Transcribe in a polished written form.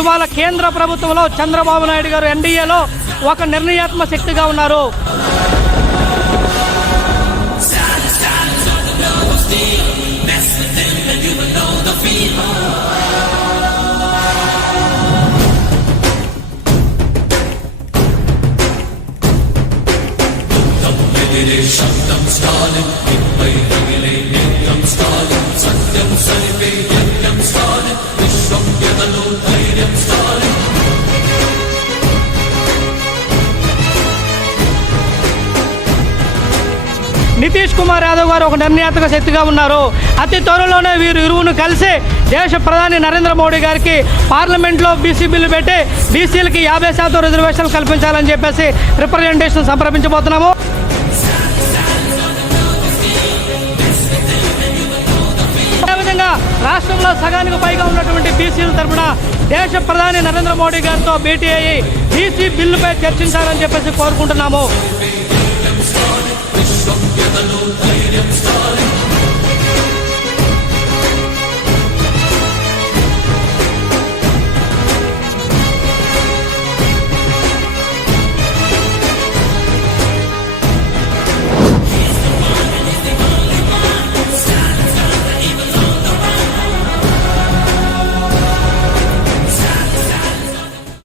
ఇవాళ కేంద్ర ప్రభుత్వంలో చంద్రబాబు నాయుడు గారు ఎన్డీఏలో ఒక నిర్ణయాత్మక శక్తిగా ఉన్నారు. నితీష్ కుమార్ యాదవ్ గారు ఒక నిర్ణయాత్మక శక్తిగా ఉన్నారు. అతి త్వరలోనే వీరు ఇరువును కలిసి దేశ ప్రధాని నరేంద్ర మోడీ గారికి పార్లమెంట్లో బీసీ బిల్లు పెట్టి బీసీలకి 50% రిజర్వేషన్లు కల్పించాలని చెప్పేసి రిప్రజెంటేషన్ సమర్పించబోతున్నాము. అదేవిధంగా రాష్ట్రంలో సగానికి పైగా ఉన్నటువంటి బీసీల తరఫున దేశ ప్రధాని నరేంద్ర మోడీ గారితో భేటీ అయ్యి బీసీ బిల్లుపై చర్చించాలని చెప్పేసి కోరుకుంటున్నాము.